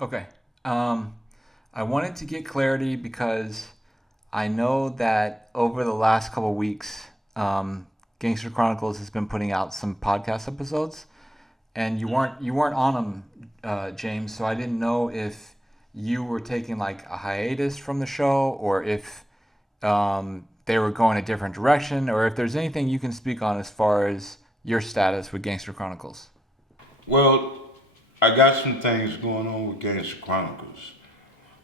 Okay. I wanted to get clarity because I know that over the last couple of weeks, Gangster Chronicles has been putting out some podcast episodes, and you weren't on them, James. So I didn't know if you were taking like a hiatus from the show, or if they were going a different direction, or if there's anything you can speak on as far as your status with Gangster Chronicles. Well, I got some things going on with Gangster Chronicles.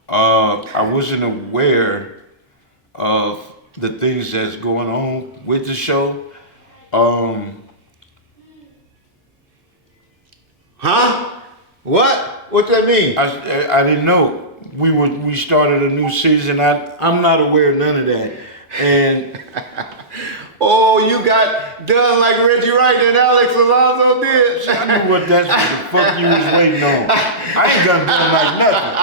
I wasn't aware of the things that's going on with the show. Um, Huh? What? What that mean? I didn't know we started a new season. I'm not aware of none of that, and Oh, you got done like Reggie Wright and Alex Alonso did. I knew that's what the fuck you was waiting on. I ain't gonna do like nothing.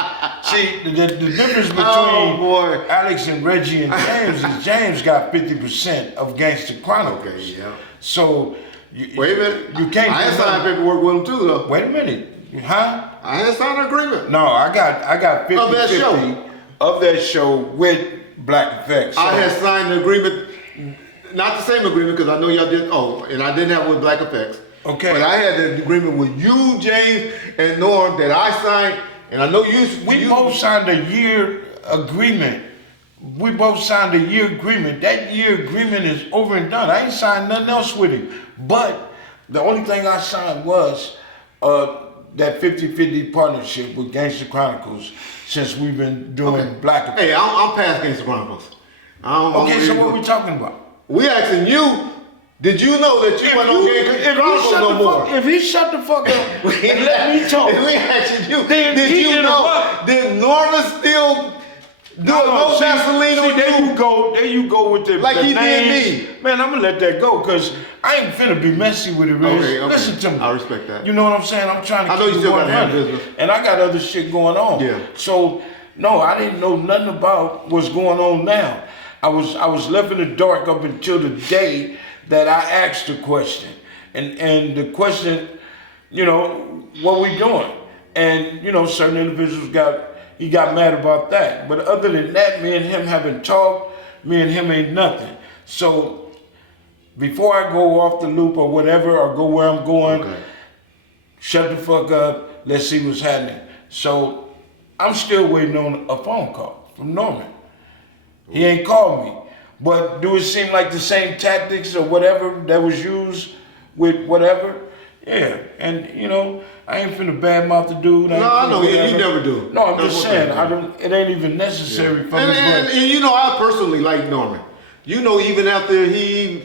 See, the difference between Alex and Reggie and James is James got 50% of Gangster Chronicles. Okay, yeah. So, Wait a minute. You can't. I had signed paperwork with him too, though. Wait a minute, huh? I had signed an agreement. No, I got 50 Of that show. of that show with Black Effects. I had signed an agreement, not the same agreement because I know y'all did. Oh, and I didn't have it with Black Effects. Okay. But I had the agreement with you, James, and Norm that I signed, and I know you. We both signed a year agreement. We both signed a year agreement. That year agreement is over and done. I ain't signed nothing else with him. But the only thing I signed was that 50-50 partnership with Gangster Chronicles since we've been doing Black Effects. Hey, I'm past Gangster Chronicles. Okay, so what we talking about? We asking you. Did you know that you went on Gangster Chronicles no more? If he shut the fuck up and let me talk, We asking you. Then Did he you know? Did Norma still do no Vaseline on there you? there you go with the Like the he did names. me. Man, I'm gonna let that go because I ain't finna be messy with it, Riz. Okay. Listen to me. I respect that. You know what I'm saying? I'm trying to I know keep you it still gotta have 100. business. And I got other shit going on. Yeah. So no, I didn't know nothing about what's going on now. I was left in the dark up until the day that I asked the question. And the question, what we doing? And certain individuals got mad about that. But other than that, me and him haven't talked. Me and him ain't nothing. So before I go off the loop or whatever, or go where I'm going, shut the fuck up. Let's see what's happening. So I'm still waiting on a phone call from Norman. He ain't called me. But do it seem like the same tactics or whatever that was used with whatever? Yeah. And I ain't finna badmouth the dude. No, I know you never do. No, I'm That's just okay. saying, it ain't even necessary for me. And I personally like Norman. Even after he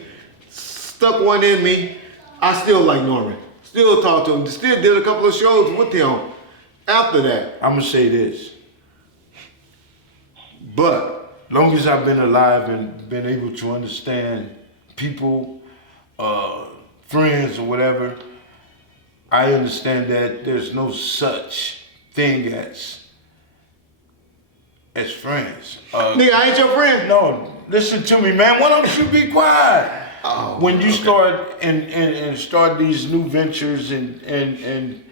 stuck one in me, I still like Norman. Still talk to him. Still did a couple of shows with him after that. I'm gonna say this. But Long as I've been alive and been able to understand people, friends or whatever, I understand that there's no such thing as friends. nigga, I ain't your friend. No, listen to me, man. Why don't you be quiet? When you okay. start and start these new ventures and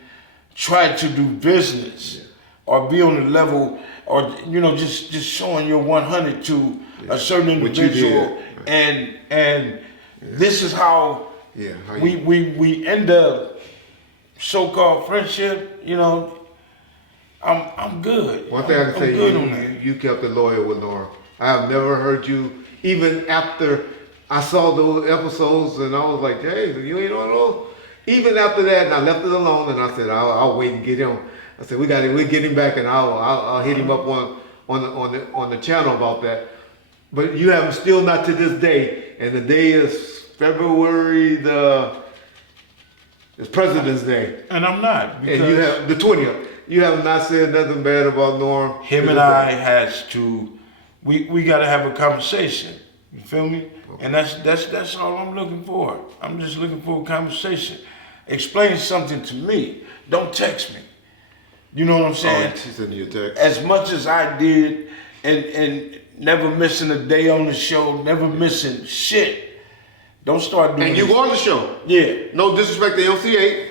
try to do business or be on the level or just showing your 100 to a certain individual, and this is how we end up so-called friendship. I'm good. One thing I can I'm say, good on that. you kept it loyal with Norm. I have never heard you, even after I saw those episodes and I was like, hey, you ain't on those? Even after that, and I left it alone, and I said, I'll wait and get him. I said, we'll get him back, and I'll hit him up on the channel about that. But you have still not to this day, and the day is February it's President's Day. And I'm not. And you have the 20th. You have not said nothing bad about Norm. Him and I has to, we got to have a conversation. You feel me? Okay. And that's all I'm looking for. I'm just looking for a conversation. Explain something to me. Don't text me. You know what I'm saying? She sent you a text. As much as I did, and never missing a day on the show, never missing shit. Don't start doing. And you this. go on the show. Yeah. No disrespect to MC8.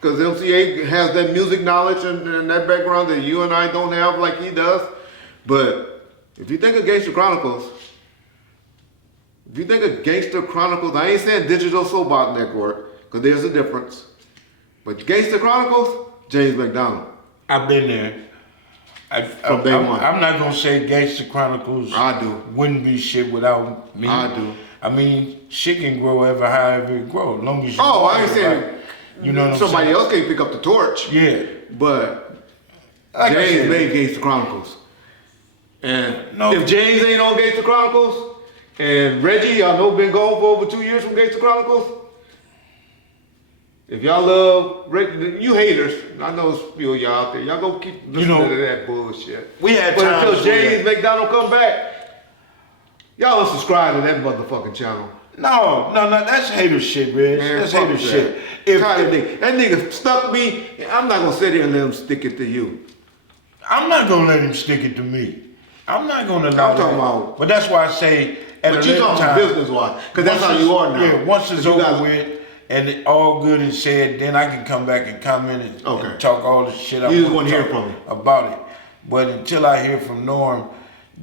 because MCA has that music knowledge and that background that you and I don't have like he does. But if you think of Gangster Chronicles, I ain't saying Digital Soap Network, because there's a difference. But Gangster Chronicles, James McDonald. I've been there. From day one. I'm not gonna say Gangster Chronicles I do. wouldn't be shit without me. I do. I mean, shit can grow however it grows, as long as you. I ain't saying you know what somebody I'm saying? else can't pick up the torch. Yeah. But Like I James said, made Gangster Chronicles. And No. if James ain't on Gangster Chronicles, and Reggie, I know been gone for over 2 years from Gangster Chronicles. If y'all love Reggie, you haters, I know it's a few of y'all out there. Y'all go keep listening to that bullshit. We had But times until James where- McDonald come back, y'all unsubscribe to that motherfucking channel. No, that's hater shit, Reg. Man, That's fuck hater that. shit. That nigga stuck me. I'm not gonna sit here and let him stick it to you. I'm not gonna let him stick it to me. I'm not gonna allow I'm talking that. about- But that's why I say at But a you later talking time, business wise, because that's once how it's- you are now. Yeah, once it's You over got- with and it all good and said, then I can come back and comment and, Okay. and talk all the shit I You just want wanna to hear talk from him. about it. But until I hear from Norm,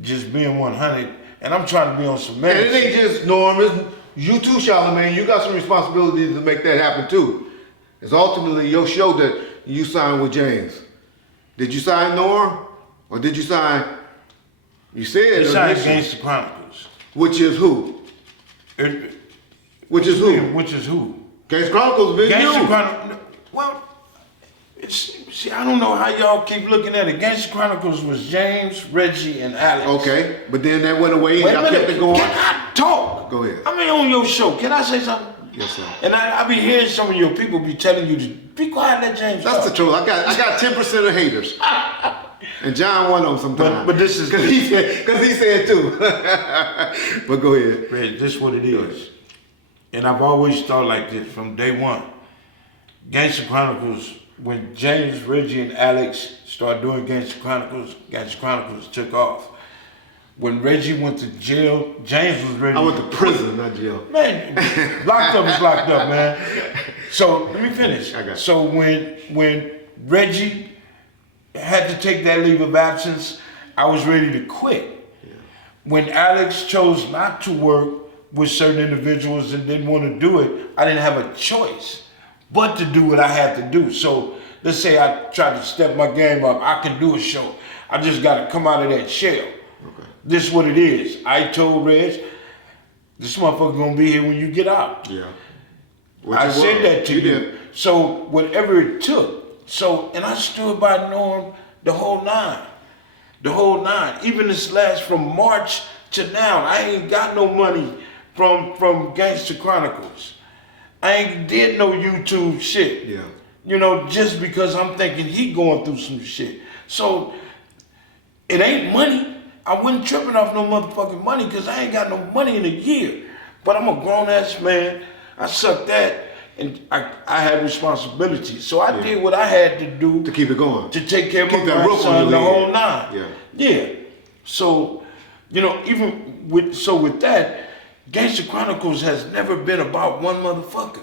just being 100, and I'm trying to be on some And it man. ain't just Norm, it's you too, Charlamagne. You got some responsibilities to make that happen too. It's ultimately your show that you signed with James. Did you sign Norm? Or did you sign, you said, It's not initially, Gangster Chronicles. which is who? Which is who? Which is who? Gangster Chronicles been Gangster you. Chronicles. Well, see, I don't know how y'all keep looking at it. Gangster Chronicles was James, Reggie, and Alex. Okay, but then that went away and Wait a y'all minute. kept it going. Can I talk? Go ahead. I'm on your show. Can I say something? Yes, sir. And I be hearing some of your people be telling you to be quiet, let James That's talk. the truth. I got 10% of haters. And John one of them sometimes. But this is- because he said too. But go ahead. Reg, this is what it is. And I've always thought like this from day one. Gangster Chronicles, when James, Reggie, and Alex started doing Gangster Chronicles took off. When Reggie went to jail, James was ready. I went to prison, not jail. Man, locked up is locked up, man. So let me finish. I got you. So when Reggie had to take that leave of absence, I was ready to quit. Yeah. When Alex chose not to work with certain individuals and didn't want to do it, I didn't have a choice but to do what I had to do. So let's say I tried to step my game up. I can do a show. I just got to come out of that shell. Okay. This is what it is. I told Reg, this motherfucker gonna be here when you get out. Yeah. I said that to you. did. So whatever it took. So, and I stood by Norm the whole nine. The whole nine. Even this last from March to now, I ain't got no money from Gangster Chronicles. I ain't did no YouTube shit. Yeah. You know, just because I'm thinking he going through some shit. So it ain't money. I wasn't tripping off no motherfucking money because I ain't got no money in a year. But I'm a grown ass man. I sucked that and I had responsibility. So I did what I had to do To keep it going. to take care of Keep my that roof grandson on your the head. whole nine. Yeah. Yeah. So, you know, even with that, Gangster Chronicles has never been about one motherfucker.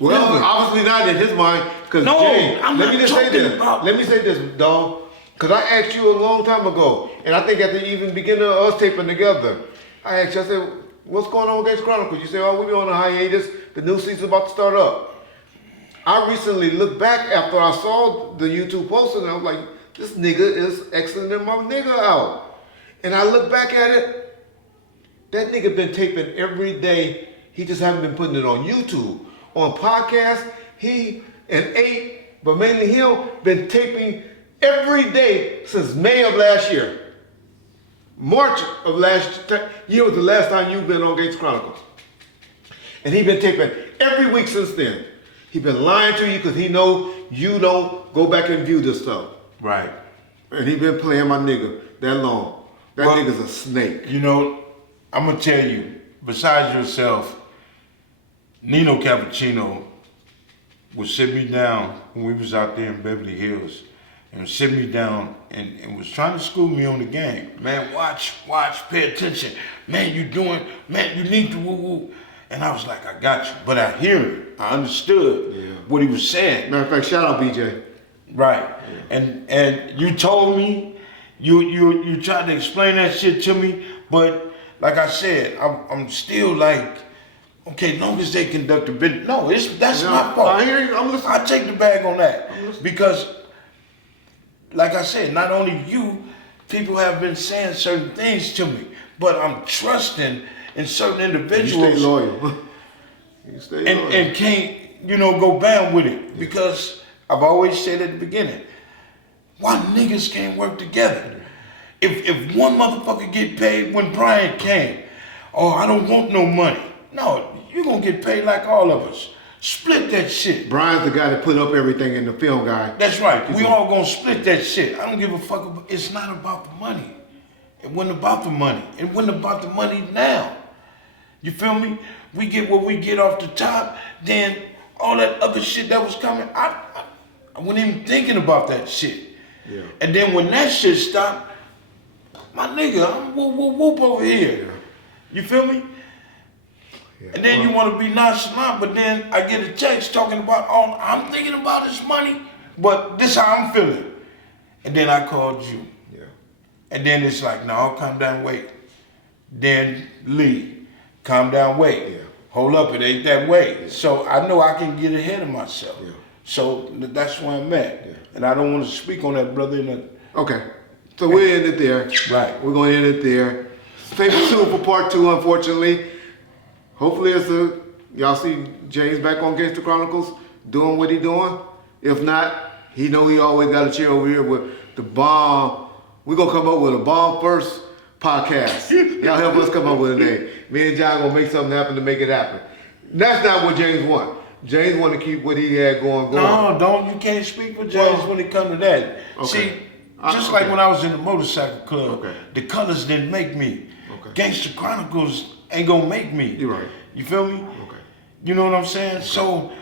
Well, Never. obviously not in his mind. Because No, I'm let not me just say talking this. about- Let me say this, dog. Because I asked you a long time ago, and I think at the even beginning of us taping together, I asked you, I said, what's going on with Gangster Chronicles? You said, oh, we're on a hiatus. The new season's about to start up. I recently looked back after I saw the YouTube post, and I was like, this nigga is exiting my nigga out. And I look back at it, that nigga been taping every day. He just haven't been putting it on YouTube. On podcasts, he and 8, but mainly him, been taping every day since May of last year. March of last year was the last time you've been on Gangster Chronicles. And he been taping every week since then. He been lying to you because he know you don't go back and view this stuff. Right. And he been playing my nigga that long. That Well, nigga's a snake. You know, I'm gonna tell you, besides yourself, Nino Cappuccino would sit me down when we was out there in Beverly Hills and sit me down and was trying to school me on the game. Man, watch, pay attention. Man, you need to woo-woo. And I was like, I got you. But I hear it. I understood what he was saying. Matter of fact, shout out BJ. Right. Yeah. And you told me, you tried to explain that shit to me, but like I said, I'm still like, okay, long as they conduct a business. No, that's my fault. I hear you. I'm listening. I take the bag on that. Because, like I said, not only you, people have been saying certain things to me, but I'm trusting in certain individuals. You stay loyal. You stay loyal. And can't, go bam with it. Because I've always said at the beginning, why niggas can't work together? If one motherfucker get paid when Brian came, oh, I don't want no money. No, you're gonna get paid like all of us. Split that shit. Brian's the guy that put up everything in the film guy. That's right. We all gonna split that shit. I don't give a fuck. It's not about the money. It wasn't about the money. It wasn't about the money now. You feel me? We get what we get off the top, then all that other shit that was coming, I wasn't even thinking about that shit. Yeah. And then when that shit stopped, my nigga, I'm whoop over here. Yeah. You feel me? Yeah. And then you want to be nonchalant, but then I get a text talking about, oh, I'm thinking about this money, but this how I'm feeling. And then I called you. Yeah. And then it's like, no, calm down, wait. Then Lee, calm down, wait. Yeah. Hold up, it ain't that way. Yeah. So I know I can get ahead of myself. Yeah. So that's where I'm at. Yeah. And I don't want to speak on that, brother. Okay. So we'll end it there. Right. We're going to end it there. Stay tuned for part 2, unfortunately. Hopefully y'all see James back on Gangster Chronicles doing what he doing. If not, he know he always got a chair over here with the bomb. We're going to come up with a bomb first podcast. Y'all help us come up with a name. Me and John going to make something happen to make it happen. That's not what James want. James want to keep what he had going. No, you can't speak for James when it comes to that. Okay. See, just like when I was in the motorcycle club, the colors didn't make me. Okay. Gangster Chronicles ain't gonna make me. You're right. You feel me? Okay. You know what I'm saying? Okay. So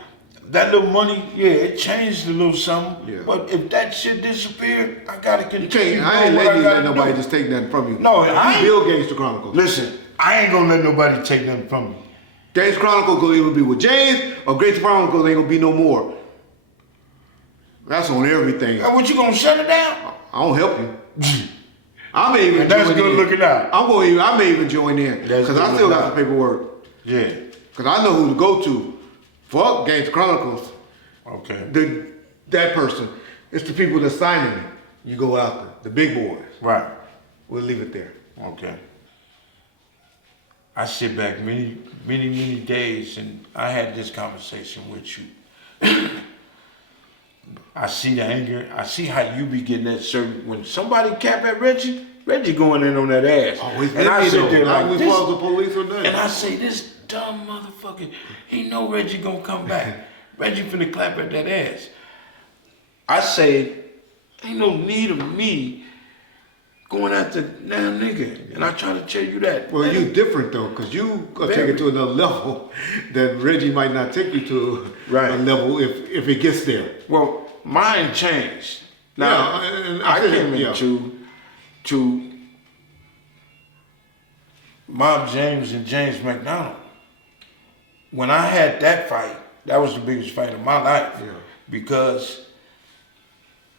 that little money, it changed a little something. Yeah. But if that shit disappeared, I gotta continue. I ain't letting nobody just take nothing from you. No, I ain't. Build Gangster Chronicles. Listen, I ain't gonna let nobody take nothing from me. Gangster Chronicles gonna either be with James or Gangster Chronicles ain't gonna be no more. That's on everything. What, you gonna shut it down? I don't help you. I may even that's good looking out. I may even join in because I still got some paperwork. Yeah. Because I know who to go to. Fuck Gangster Chronicles. Okay. That person. It's the people that's signing me. You go after the big boys. Right. We'll leave it there. Okay. I sit back many days and I had this conversation with you. I see the anger. I see how you be getting that certain, when somebody cap at Reggie going in on that ass. Always and I sit there like this, the police or nothing. and I say, this dumb motherfucker, he know Reggie gonna come back. Reggie finna clap at that ass. I say, ain't no need of me going after damn nigga. And I try to tell you that. Well, you different though, because you gonna take it to another level that Reggie might not take you to a level if it gets there. Well, mine changed. Now, I came into Mob James and James McDonald. When I had that fight, that was the biggest fight of my life. Yeah. Because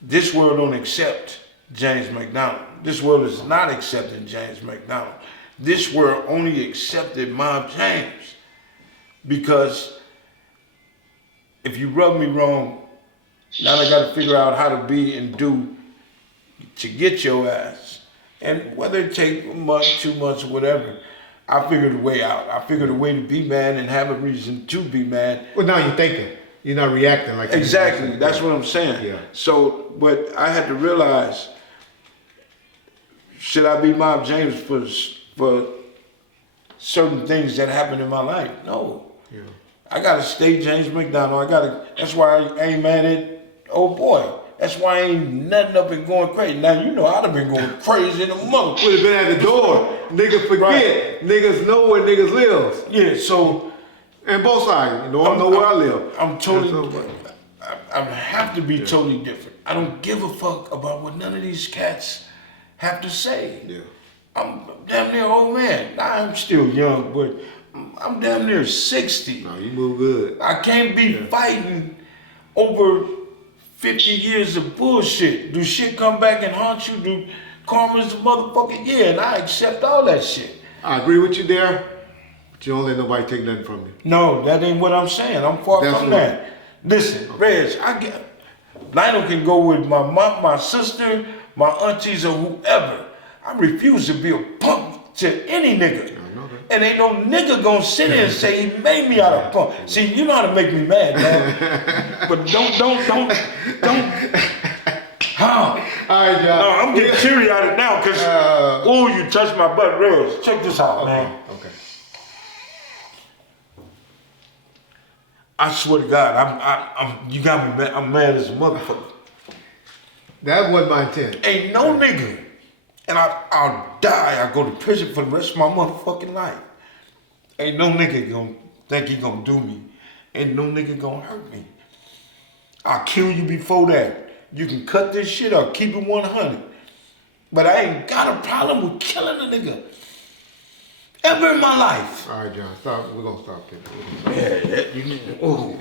this world don't accept James McDonald. This world is not accepting James McDonald. This world only accepted Mob James. Because if you rub me wrong, now I gotta figure out how to be and do to get your ass. And whether it take a month, 2 months, or whatever, I figured a way out. I figured a way to be mad and have a reason to be mad. Well, now you're thinking. You're not reacting like exactly. That's what I'm saying. Yeah. So, but I had to realize, should I be Mob James for certain things that happened in my life? No. Yeah. I gotta stay James McDonald. That's why I ain't mad at old boy. That's why I ain't nothing up and going crazy. Now, you know I'd have been going crazy in the month. Would have been at the door. Niggas forget. Right. Niggas know where niggas live. Yeah, so. And both sides. You know, I know where I live. I'm totally, I have to be totally different. I don't give a fuck about what none of these cats have to say. Yeah. I'm damn near old man. I'm still young, but I'm damn near 60. No, you move good. I can't be fighting over 50 years of bullshit. Do shit come back and haunt you? Do karma's a motherfucker? Yeah, and I accept all that shit. I agree with you there, but you don't let nobody take nothing from you. No, that ain't what I'm saying. I'm far That's from what- that. Listen, Reg, Lionel can go with my mom, my sister, my aunties, or whoever. I refuse to be a punk to any nigga. I know that. And ain't no nigga gonna sit there and say he made me out of punk. See, you know how to make me mad, man. But don't. Huh? All right, John. No, I'm getting teary out of it now because, you touched my butt, Reg. Check this out, man. Okay. I swear to God, you got me mad. I'm mad as a motherfucker. That wasn't my intent. Ain't no nigga, and I'll die. I go to prison for the rest of my motherfucking life. Ain't no nigga gonna think he gonna do me. Ain't no nigga gonna hurt me. I'll kill you before that. You can cut this shit or keep it 100. But I ain't got a problem with killing a nigga. Ever in my life. All right, John. Stop. We're gonna stop here. Yeah, you need. Oh.